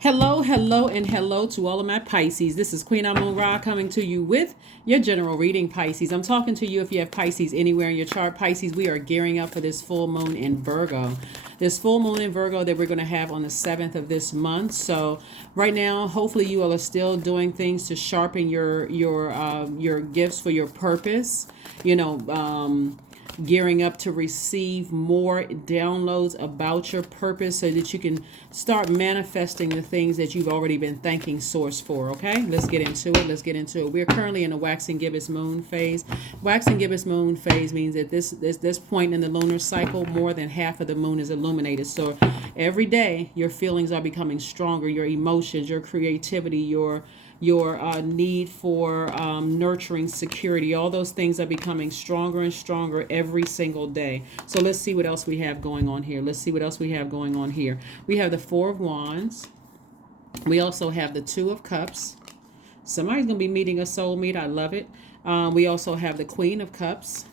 Hello, hello, and hello to all of my Pisces. This is Queen Amun Ra coming to you with your general reading, Pisces. I'm talking to you if you have Pisces anywhere in your chart. Pisces, we are gearing up for this full moon in Virgo. This full moon in Virgo that we're going to have on the 7th of this month. So right now, hopefully you all are still doing things to sharpen your gifts for your purpose. Gearing up to receive more downloads about your purpose so that you can start manifesting the things that you've already been thanking source for. Okay, let's get into it. We're currently in a waxing gibbous moon phase. Waxing gibbous moon phase means that this point in the lunar cycle, more than half of the moon is illuminated. So every day your feelings are becoming stronger, your emotions, your creativity, your need for nurturing security, all those things are becoming stronger and stronger every single day. So let's see what else we have going on here. We have the Four of Wands. We also have the Two of Cups. Somebody's going to be meeting a soulmate. I love it. We also have the Queen of Cups.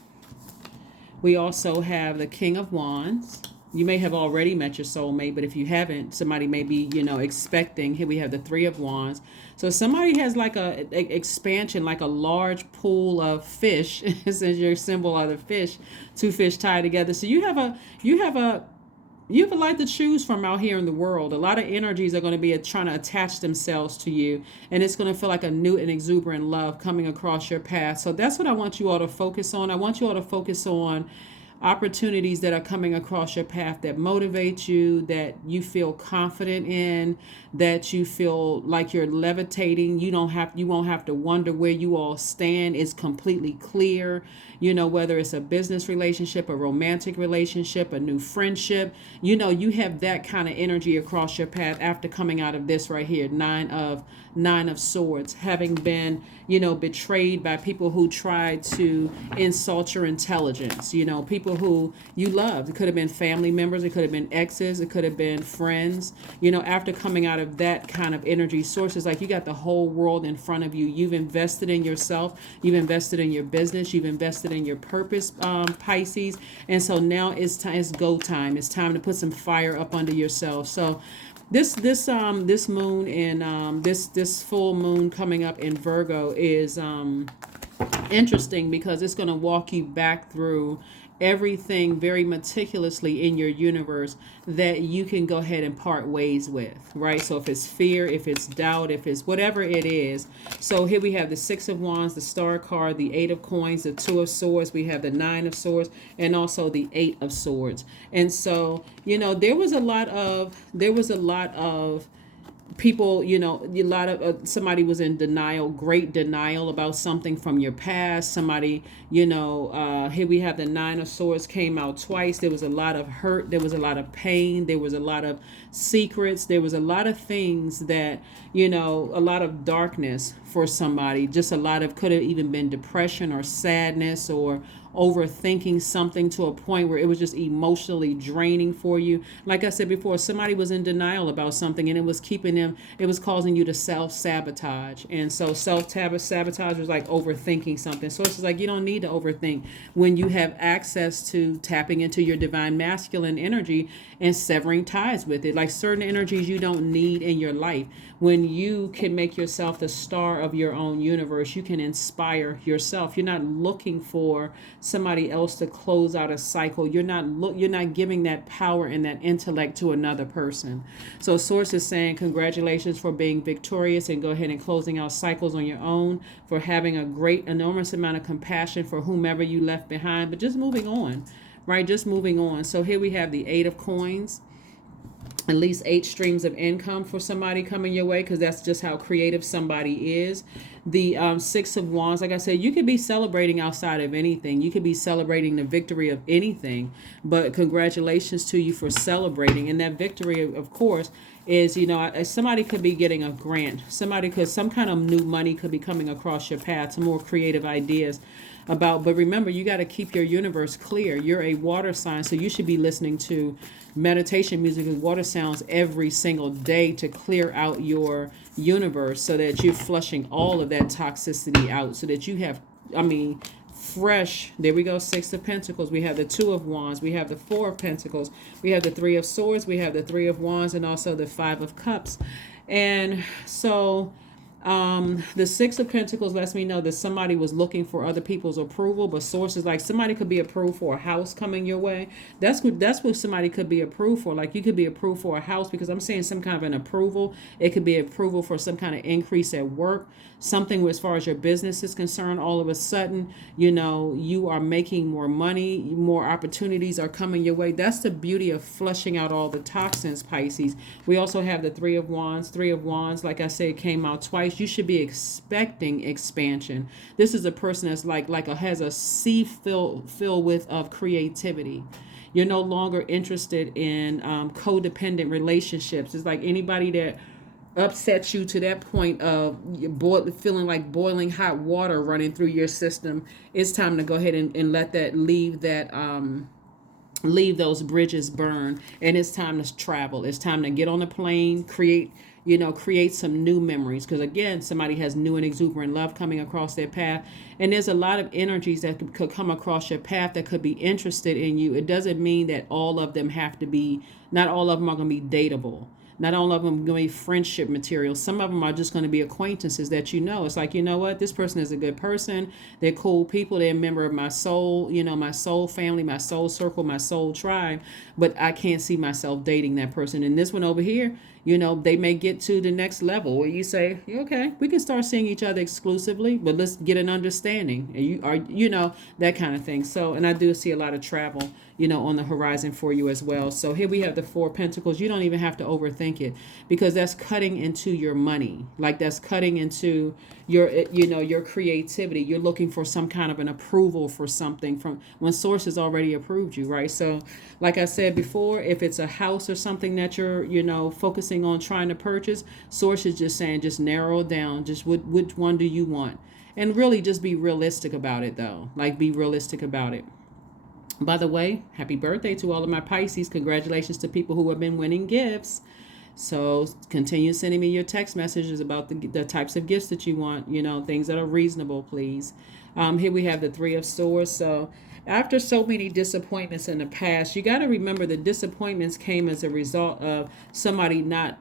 We also have the King of Wands. You may have already met your soulmate, but if you haven't, somebody may be, expecting. Here we have the Three of Wands. So somebody has like a expansion, like a large pool of fish, since your symbol are the fish, two fish tied together. So you have a lot to choose from out here in the world. A lot of energies are going to be trying to attach themselves to you, and it's going to feel like a new and exuberant love coming across your path. So that's what I want you all to focus on. I want you all to focus on opportunities that are coming across your path that motivate you, that you feel confident in, that you feel like you're levitating. You won't have to wonder where you all stand. It's completely clear. Whether it's a business relationship, a romantic relationship, a new friendship, you have that kind of energy across your path after coming out of this right here, nine of swords, having been betrayed by people who tried to insult your intelligence, people who you loved. It could have been family members, it could have been exes, it could have been friends. After coming out of that kind of energy sources, like you got the whole world in front of you. You've invested in yourself, you've invested in your business, you've invested in your purpose, Pisces. And so now it's go time. It's time to put some fire up under yourself. So this moon and this full moon coming up in Virgo is interesting because it's going to walk you back through everything very meticulously in your universe that you can go ahead and part ways with, right? So if it's fear, if it's doubt, if it's whatever it is. So here we have the Six of Wands, the Star card, the Eight of Coins, the Two of Swords, we have the Nine of Swords, and also the Eight of Swords. And so there was a lot of people, a lot of somebody was in denial, great denial about something from your past. Somebody, here we have the Nine of Swords came out twice. There was a lot of hurt, there was a lot of pain, there was a lot of secrets, there was a lot of things that, a lot of darkness for somebody. Just a lot of, could have even been depression or sadness or overthinking something to a point where it was just emotionally draining for you. Like I said before, somebody was in denial about something and it was causing you to self-sabotage. And so self-sabotage was like overthinking something. So it's like you don't need to overthink when you have access to tapping into your divine masculine energy and severing ties with it. Like certain energies you don't need in your life. When you can make yourself the star of your own universe, you can inspire yourself. You're not looking for somebody else to close out a cycle. You're not giving that power and that intellect to another person. So source is saying congratulations for being victorious and go ahead and closing out cycles on your own, for having a great enormous amount of compassion for whomever you left behind, but just moving on, right? Just moving on. So here we have the Eight of Coins. At least 8 streams of income for somebody coming your way, because that's just how creative somebody is. The Six of Wands, like I said, you could be celebrating outside of anything. You could be celebrating the victory of anything, but congratulations to you for celebrating. And that victory, of course, is, somebody could be getting a grant. Some kind of new money could be coming across your path, some more creative ideas but remember, you got to keep your universe clear. You're a water sign, so you should be listening to meditation music with water sounds every single day to clear out your universe so that you're flushing all of that toxicity out, so that you have, fresh. There we go. Six of Pentacles. We have the Two of Wands. We have the Four of Pentacles. We have the Three of Swords. We have the Three of Wands, and also the Five of Cups. And so the Six of Pentacles lets me know that somebody was looking for other people's approval, but sources like somebody could be approved for a house coming your way. That's what somebody could be approved for. Like you could be approved for a house, because I'm saying some kind of an approval. It could be approval for some kind of increase at work, something as far as your business is concerned. All of a sudden, you are making more money, more opportunities are coming your way. That's the beauty of flushing out all the toxins, Pisces. We also have the Three of Wands. Three of Wands, like I said, came out twice. You should be expecting expansion. This is a person that's has a sea filled with of creativity. You're no longer interested in codependent relationships. It's like anybody that upsets you to that point of feeling like boiling hot water running through your system. It's time to go ahead and let that leave those bridges burn, and it's time to travel. It's time to get on a plane, create some new memories, because again, somebody has new and exuberant love coming across their path, and there's a lot of energies that could come across your path that could be interested in you. It doesn't mean that all of them not all of them are going to be dateable. Not all of them are going to be friendship material. Some of them are just going to be acquaintances that it's like, you know what, this person is a good person. They're cool people. They're a member of my soul, my soul family, my soul circle, my soul tribe. But I can't see myself dating that person. And this one over here, they may get to the next level where you say, okay, we can start seeing each other exclusively, but let's get an understanding. And that kind of thing. So, and I do see a lot of travel, on the horizon for you as well. So here we have the Four of Pentacles. You don't even have to overthink it, because that's cutting into your money. Like that's cutting into your creativity. You're looking for some kind of an approval for something from when source has already approved you, right? So like I said before, if it's a house or something that you're, focusing on trying to purchase, source is just saying, just narrow it down. Just which one do you want? And really just be realistic about it though. Like be realistic about it. By the way, happy birthday to all of my Pisces. Congratulations to people who have been winning gifts. So continue sending me your text messages about the types of gifts that you want, things that are reasonable, please. Here we have the Three of Swords. So after so many disappointments in the past, you got to remember the disappointments came as a result of somebody not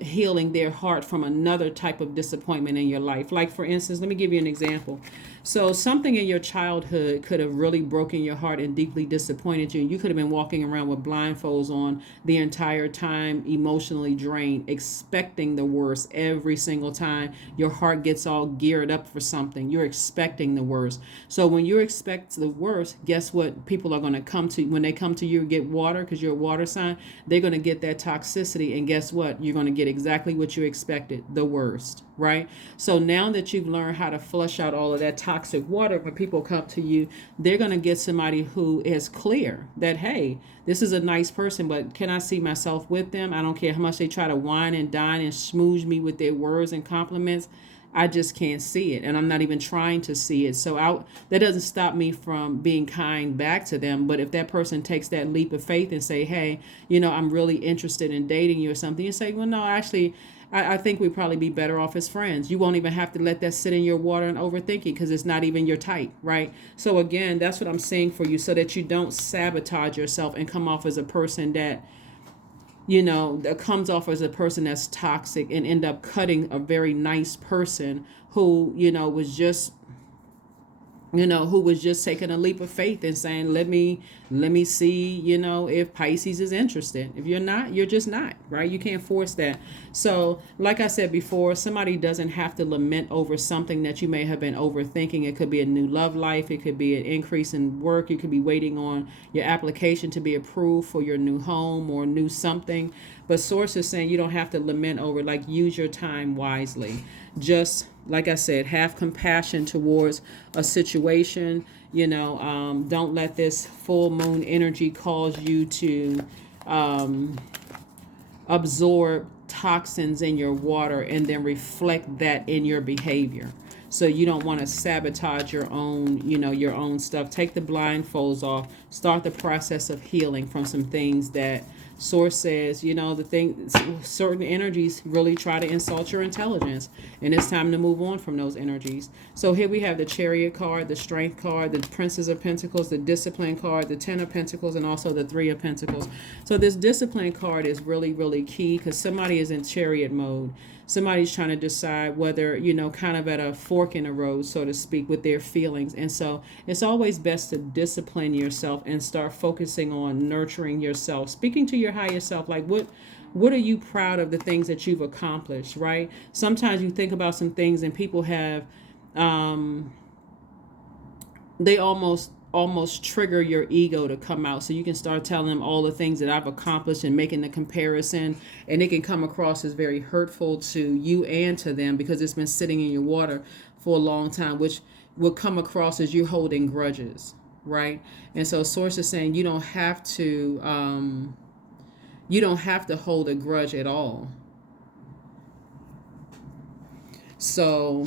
healing their heart from another type of disappointment in your life. Like, for instance, let me give you an example. So something in your childhood could have really broken your heart and deeply disappointed you. You could have been walking around with blindfolds on the entire time, emotionally drained, expecting the worst every single time your heart gets all geared up for something. You're expecting the worst. So when you expect the worst, guess what? People are going to come to, when they come to you and get water, because you're a water sign, they're going to get that toxicity. And guess what? You're going to get exactly what you expected, the worst, right? So now that you've learned how to flush out all of that toxic water, when people come to you, they're going to get somebody who is clear that, hey, this is a nice person, but can I see myself with them? I don't care how much they try to wine and dine and smooge me with their words and compliments. I just can't see it, and I'm not even trying to see it. So that doesn't stop me from being kind back to them. But if that person takes that leap of faith and say, hey, I'm really interested in dating you or something, you say, well, no, actually, I think we'd probably be better off as friends. You won't even have to let that sit in your water and overthink it, because it's not even your type, right? So again, that's what I'm saying for you, so that you don't sabotage yourself and come off as a person that that comes off as a person that's toxic, and end up cutting a very nice person who, was just taking a leap of faith and saying, let me see, if Pisces is interested. If you're not, you're just not, right? You can't force that. So like I said before, somebody doesn't have to lament over something that you may have been overthinking. It could be a new love life. It could be an increase in work. You could be waiting on your application to be approved for your new home or new something. But Source is saying you don't have to lament over, like, use your time wisely. Just like I said, have compassion towards a situation. Don't let this full moon energy cause you to absorb toxins in your water and then reflect that in your behavior. So you don't want to sabotage your own stuff. Take the blindfolds off. Start the process of healing from some things that Source says, the thing, certain energies really try to insult your intelligence, and it's time to move on from those energies. So here we have the Chariot card, the Strength card, the Princess of Pentacles, the Discipline card, the Ten of Pentacles, and also the Three of Pentacles. So this Discipline card is really, really key because somebody is in Chariot mode. Somebody's trying to decide whether, kind of at a fork in the road, so to speak, with their feelings. And so it's always best to discipline yourself and start focusing on nurturing yourself, speaking to your higher self. Like, what are you proud of, the things that you've accomplished, right? Sometimes you think about some things and people have, they almost trigger your ego to come out, so you can start telling them all the things that I've accomplished and making the comparison, and it can come across as very hurtful to you and to them because it's been sitting in your water for a long time, which will come across as you holding grudges, right? And so source is saying you don't have to hold a grudge at all. So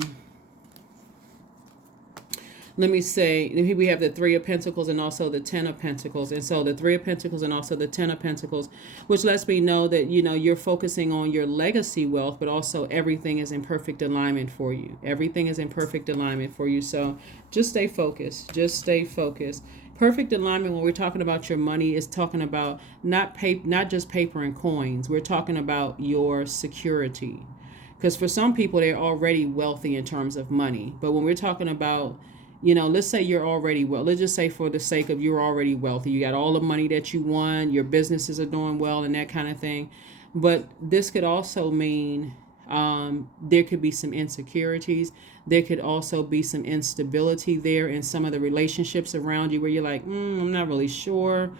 let me say, here we have the Three of Pentacles and also the Ten of Pentacles. And so the Three of Pentacles and also the Ten of Pentacles, which lets me know that, you're focusing on your legacy wealth, but also everything is in perfect alignment for you. Everything is in perfect alignment for you. So just stay focused. Just stay focused. Perfect alignment, when we're talking about your money, is talking about not just paper and coins. We're talking about your security. Because for some people, they're already wealthy in terms of money. But when we're talking about, let's say you're already well. Let's just say, for the sake of, you're already wealthy. You got all the money that you want. Your businesses are doing well and that kind of thing. But this could also mean there could be some insecurities. There could also be some instability there in some of the relationships around you, where you're like, I'm not really sure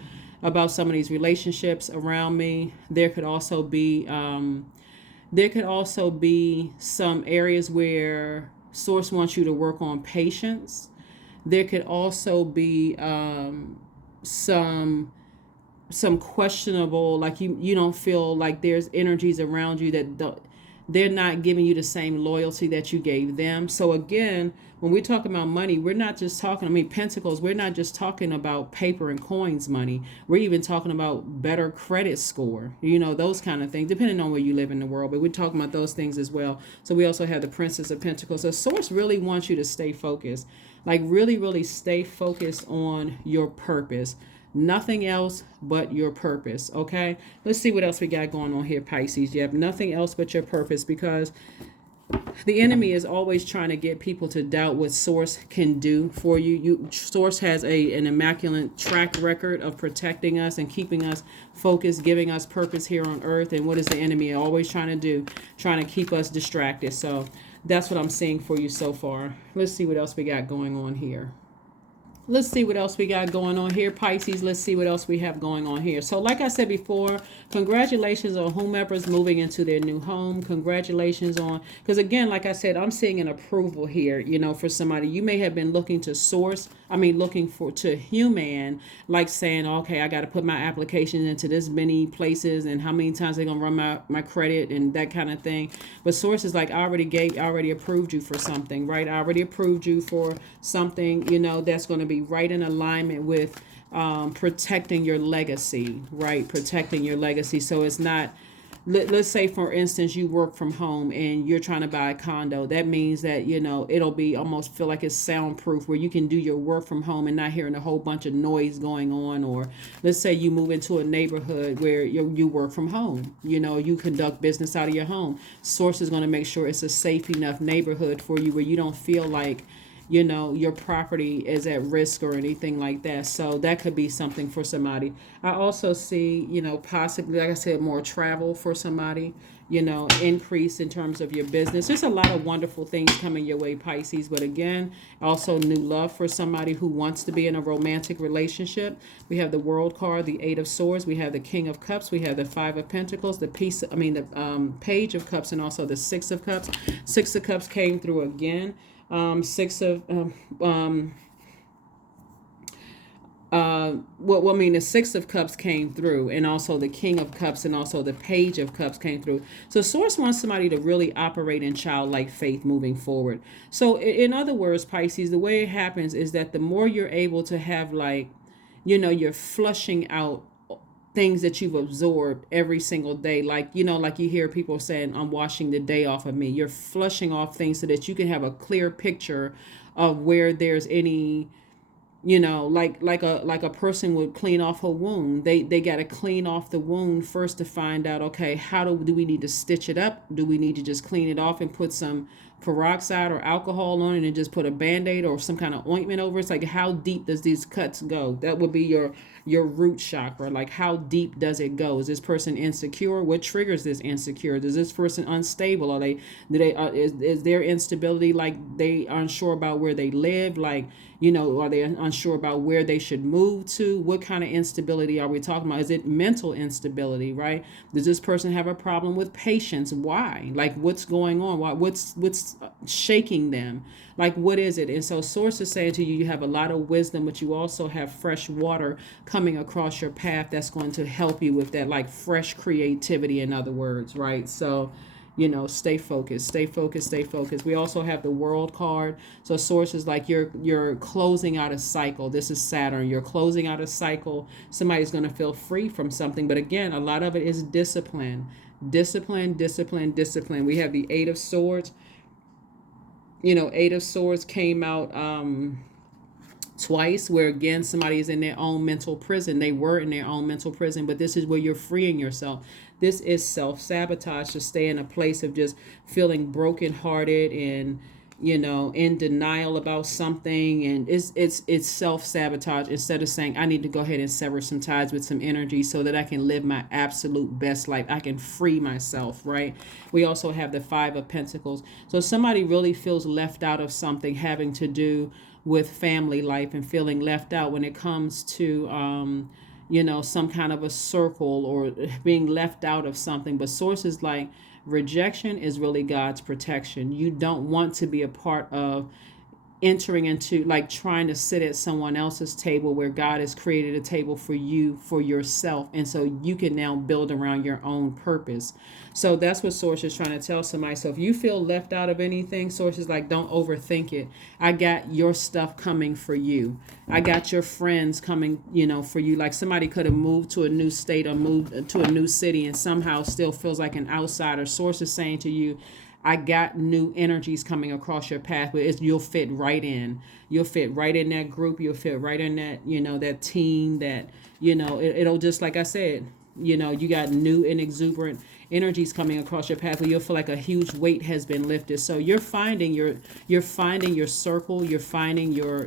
about some of these relationships around me. There could also be some areas where source wants you to work on patience. There could also be some questionable, like you don't feel like there's energies around you that they're not giving you the same loyalty that you gave them. So again, when we talk about money, we're not just talking, Pentacles, we're not just talking about paper and coins money. We're even talking about better credit score, those kind of things, depending on where you live in the world. But we're talking about those things as well. So we also have the Princess of Pentacles. So source really wants you to stay focused, like really, really stay focused on your purpose. Nothing else but your purpose, okay? Let's see what else we got going on here, Pisces. You have nothing else but your purpose, because the enemy is always trying to get people to doubt what source can do for you. Source has an immaculate track record of protecting us and keeping us focused, giving us purpose here on earth. And what is the enemy always trying to do? Trying to keep us distracted. So that's what I'm seeing for you so far. Let's see what else we got going on here. Let's see what else we got going on here, Pisces. Let's see what else we have going on here. So like I said before, congratulations on whomever's moving into their new home. Congratulations on, because again, like I said, I'm seeing an approval here, for somebody. You may have been looking to to human, like saying, okay, I got to put my applications into this many places and how many times they're going to run my credit and that kind of thing. But source is like, I already approved you for something, right? I already approved you for something, that's going to be right in alignment with protecting your legacy, right? Protecting your legacy. So it's not, let's say, for instance, you work from home and you're trying to buy a condo. That means that, it'll be almost feel like it's soundproof, where you can do your work from home and not hearing a whole bunch of noise going on. Or let's say you move into a neighborhood where you work from home, you conduct business out of your home. Source is going to make sure it's a safe enough neighborhood for you where you don't feel like, your property is at risk or anything like that. So that could be something for somebody. I also see, possibly, like I said, more travel for somebody, increase in terms of your business. There's a lot of wonderful things coming your way, Pisces. But again, also new love for somebody who wants to be in a romantic relationship. We have the World card, the Eight of Swords. We have the King of Cups. We have the Five of Pentacles, the Page of Cups, and also the Six of Cups. Six of Cups came through again. The Six of Cups came through, and also the King of Cups, and also the Page of Cups came through. So source wants somebody to really operate in childlike faith moving forward. So in other words, Pisces, the way it happens is that the more you're able to have, like, you're flushing out things that you've absorbed every single day. Like, like you hear people saying, I'm washing the day off of me. You're flushing off things so that you can have a clear picture of where there's any, like a person would clean off a wound. They got to clean off the wound first to find out, okay, how do we need to stitch it up? Do we need to just clean it off and put some peroxide or alcohol on it and just put a band-aid or some kind of ointment over it? It's like, how deep does these cuts go? That would be your root chakra. Like, how deep does it go? Is this person insecure? What triggers this insecure? Is this person unstable? Is their instability, like they are unsure about where they live? Like, are they unsure about where they should move to? What kind of instability are we talking about? Is it mental instability, right? Does this person have a problem with patience? Why? Like, what's going on? What's shaking them? Like, what is it? And so Source is saying to you, you have a lot of wisdom, but you also have fresh water coming across your path that's going to help you with that, like fresh creativity, in other words, right? So, stay focused, stay focused, stay focused. We also have the World card. So Source is like you're closing out a cycle. This is Saturn. You're closing out a cycle. Somebody's going to feel free from something. But again, a lot of it is discipline. Discipline, discipline, discipline. We have the Eight of Swords. Eight of Swords came out twice, where again somebody is in their own mental prison. They were in their own mental prison, but this is where you're freeing yourself. This is self-sabotage, to stay in a place of just feeling brokenhearted and in denial about something, and it's self-sabotage, instead of saying, I need to go ahead and sever some ties with some energy so that I can live my absolute best life. I can free myself, right? We also have the Five of Pentacles. So somebody really feels left out of something having to with family life, and feeling left out when it comes to some kind of a circle, or being left out of something. But Source is like, rejection is really God's protection. You don't want to be a part of entering into, like, trying to sit at someone else's table where God has created a table for you, for yourself, and so you can now build around your own purpose. So that's what Source is trying to tell somebody. So if you feel left out of anything, Source is like, don't overthink it. I got your stuff coming for you. I got your friends coming, for you. Like, somebody could have moved to a new state or moved to a new city and somehow still feels like an outsider. Source is saying to you, I got new energies coming across your path where you'll fit right in. You'll fit right in that group. You'll fit right in that, that team, that, it'll just, like I said, you got new and exuberant energies coming across your path where you'll feel like a huge weight has been lifted. So you're finding your circle, you're finding your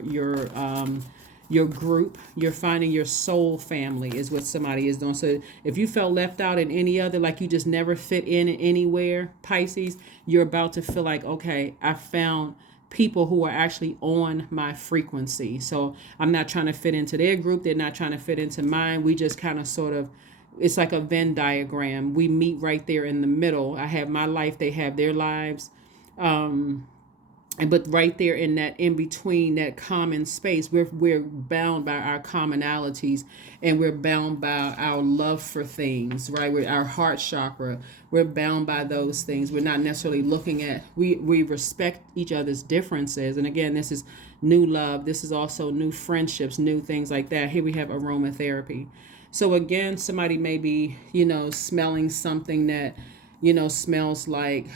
group, you're finding your soul family is what somebody is doing. So if you felt left out in any other, like you just never fit in anywhere, Pisces, you're about to feel like, okay, I found people who are actually on my frequency. So I'm not trying to fit into their group. They're not trying to fit into mine. We just kind of sort of, it's like a Venn diagram. We meet right there in the middle. I have my life, they have their lives. But right there in that in between, that common space, we're bound by our commonalities, and we're bound by our love for things, right? We're our heart chakra. We're bound by those things. We're not necessarily looking at, we respect each other's differences. And again, this is new love. This is also new friendships, new things like that. Here we have aromatherapy. So again, somebody may be, smelling something that, smells like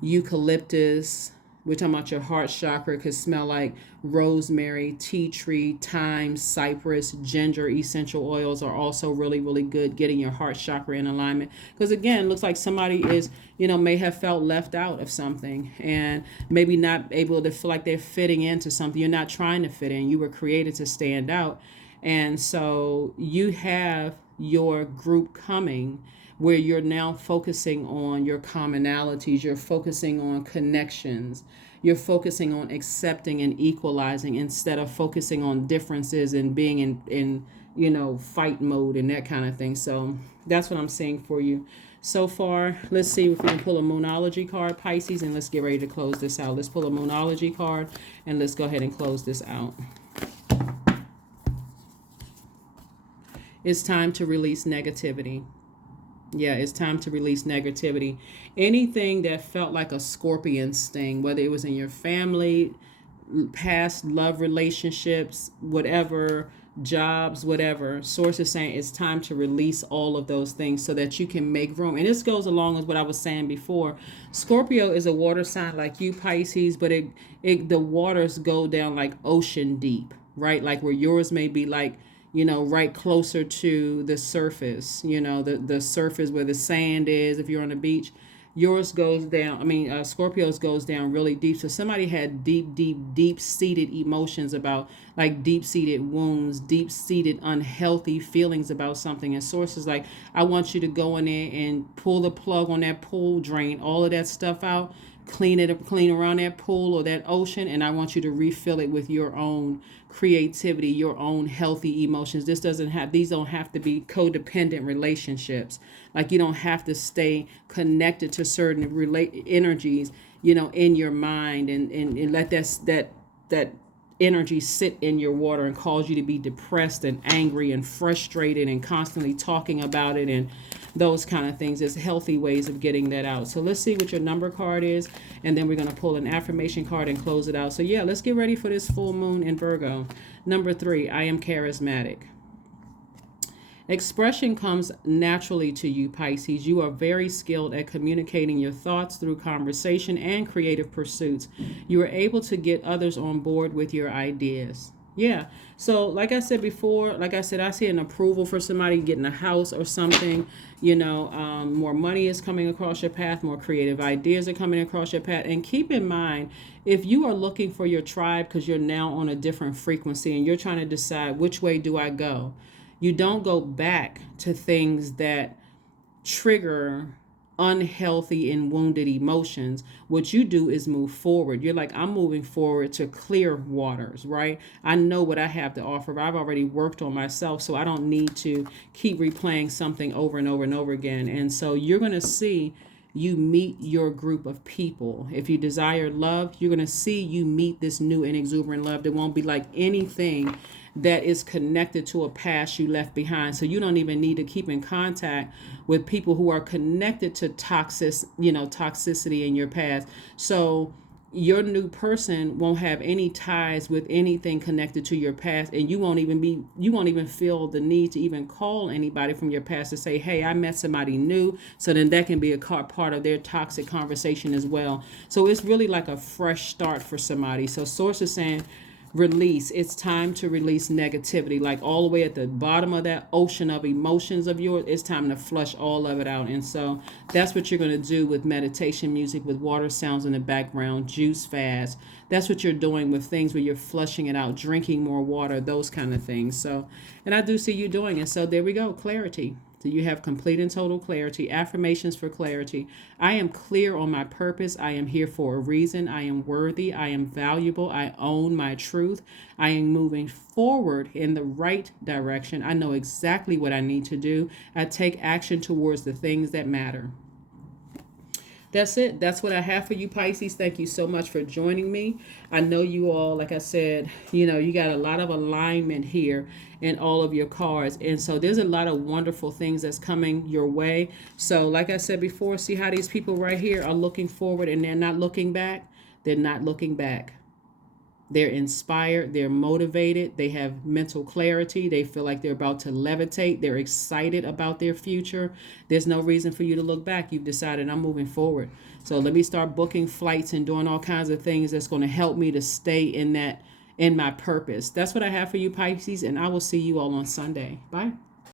eucalyptus. We're talking about your heart chakra. Could smell like rosemary, tea tree, thyme, cypress, ginger. Essential oils are also really, really good getting your heart chakra in alignment. Because again, it looks like somebody is, may have felt left out of something and maybe not able to feel like they're fitting into something. You're not trying to fit in. You were created to stand out. And so you have your group coming where you're now focusing on your commonalities, you're focusing on connections, you're focusing on accepting and equalizing instead of focusing on differences and being in fight mode and that kind of thing. So that's what I'm saying for you so far. Let's see if we can pull a Moonology card, Pisces, and let's get ready to close this out. Let's pull a Moonology card and let's go ahead and close this out. It's time to release negativity. Yeah, it's time to release negativity. Anything that felt like a scorpion sting, whether it was in your family, past love relationships, whatever, jobs, whatever. Source is saying it's time to release all of those things so that you can make room. And this goes along with what I was saying before. Scorpio is a water sign like you, Pisces, but the waters go down like ocean deep, right? Like where yours may be like, right closer to the surface, the surface where the sand is if you're on the beach. Yours goes down, Scorpio's goes down really deep. So somebody had deep seated emotions about, like, deep seated wounds, deep seated unhealthy feelings about something. And source is like, I want you to go in there and pull the plug on that pool, drain all of that stuff out, clean around that pool or that ocean, and I want you to refill it with your own creativity, your own healthy emotions. These don't have to be codependent relationships. Like, you don't have to stay connected to certain energies, in your mind, and let that energy sit in your water and cause you to be depressed and angry and frustrated and constantly talking about it and those kind of things. There's healthy ways of getting that out. So let's see what your number card is, and then we're going to pull an affirmation card and close it out. So yeah, let's get ready for this full moon in Virgo. Number 3, I am charismatic. Expression comes naturally to you, Pisces. You are very skilled at communicating your thoughts through conversation and creative pursuits. You are able to get others on board with your ideas. Yeah. So like I said before, I see an approval for somebody getting a house or something. More money is coming across your path. More creative ideas are coming across your path. And keep in mind, if you are looking for your tribe because you're now on a different frequency and you're trying to decide which way do I go, you don't go back to things that trigger unhealthy and wounded emotions. What you do is move forward. You're like, I'm moving forward to clear waters, right? I know what I have to offer. I've already worked on myself, so I don't need to keep replaying something over and over and over again. And so you're going to see you meet your group of people. If you desire love, you're going to see you meet this new and exuberant love that won't be like anything that is connected to a past you left behind. So you don't even need to keep in contact with people who are connected to toxicity in your past. So your new person won't have any ties with anything connected to your past, and you won't even feel the need to even call anybody from your past to say, hey, I met somebody new. So then that can be a part of their toxic conversation as well. So it's really like a fresh start for somebody. So source is saying, release. It's time to release negativity, like all the way at the bottom of that ocean of emotions of yours. It's time to flush all of it out. And so that's what you're going to do with meditation music, with water sounds in the background, juice fast. That's what you're doing with things where you're flushing it out, drinking more water, those kind of things. So, and I do see you doing it. So there we go. Clarity. So you have complete and total clarity. Affirmations for clarity. I am clear on my purpose. I am here for a reason. I am worthy. I am valuable. I own my truth. I am moving forward in the right direction. I know exactly what I need to do. I take action towards the things that matter. That's it. That's what I have for you, Pisces. Thank you so much for joining me. I know you all, like I said, you got a lot of alignment here in all of your cards. And so there's a lot of wonderful things that's coming your way. So like I said before, see how these people right here are looking forward and they're not looking back? They're not looking back. They're inspired, they're motivated, they have mental clarity, they feel like they're about to levitate, they're excited about their future. There's no reason for you to look back. You've decided, I'm moving forward. So let me start booking flights and doing all kinds of things that's going to help me to stay in my purpose. That's what I have for you, Pisces, and I will see you all on Sunday. Bye.